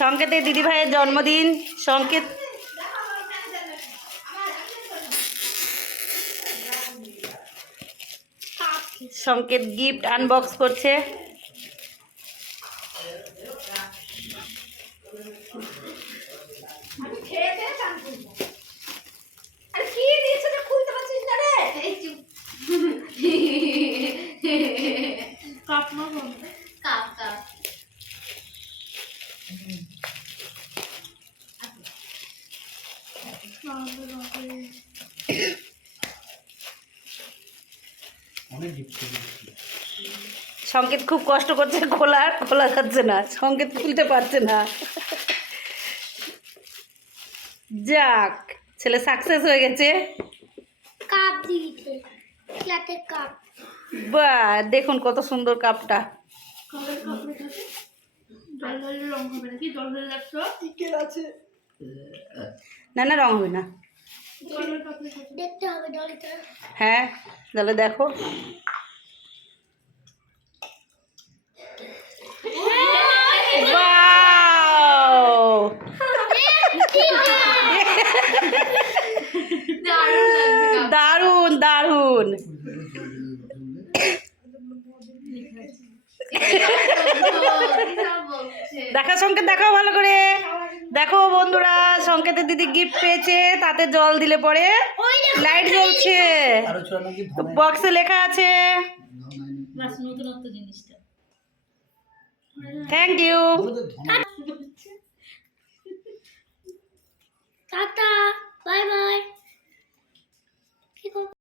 সংকেতের দিদি ভাইয়ের জন্মদিন। সংকেত সংকেত গিফট আনবক্স করছে। সংকেত খুব কষ্ট করছে, খোলা যাচ্ছে না, সংকেত খুলতে পারছে না। যাক, ছেলে সাকসেস হয়ে গেছে। কাপ দিয়েছে, ফ্ল্যাটের কাপ। বাহ, দেখুন কত সুন্দর কাপটা। না না, রং হবে না। দেখতে হবে ডলটা। হ্যাঁ, তাহলে দেখো। দারুন দারুন। দেখা সংকেত, দেখাও ভালো করে। দেখো বন্ধুরা, সংকেতের দিদি গিফট পেয়েছে, তাতে জল দিলে পরে লাইট জ্বলছে, বক্সে লেখা আছে thank you. Tata, bye by.